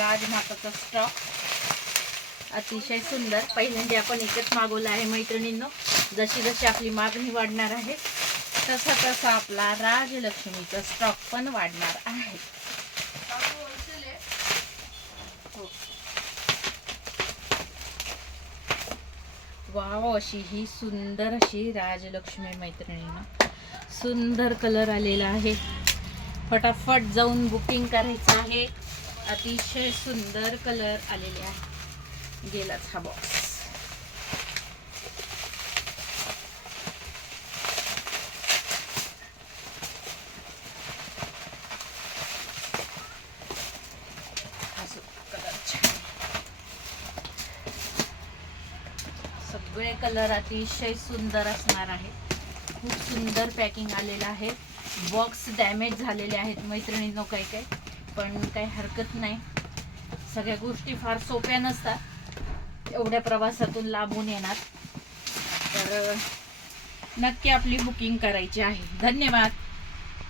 राजमाताचा stock अतिशय सुंदर. पहिल्यांदा आपण एकच मागवला आहे मैत्रिणींनो. जशी जशी आपली मागणी वाढणार आहे तसा तसा आपला राजलक्ष्मीचा स्टॉक पण वाढणार आहे. वाव, अशी ही सुंदर अशी राजलक्ष्मी मैत्रिणींनो. सुंदर कलर आलेला आहे. फटाफट जाऊन बुकिंग करायचं आहे. अतिशय सुंदर कलर आलेले आहे. गेलाच हा बॉक्स. सगळे कलर अतिशय सुंदर असणार आहे. खूप सुंदर पॅकिंग आलेलं आहे. बॉक्स डॅमेज झालेले आहेत मैत्रिणींनो काही काही, पण काही हरकत नाही. सगळ्या गोष्टी फार सोप्या नसतात. एवढ्या प्रवासातून लांबून येणार तर नक्की आपली बुकिंग करायची आहे. धन्यवाद.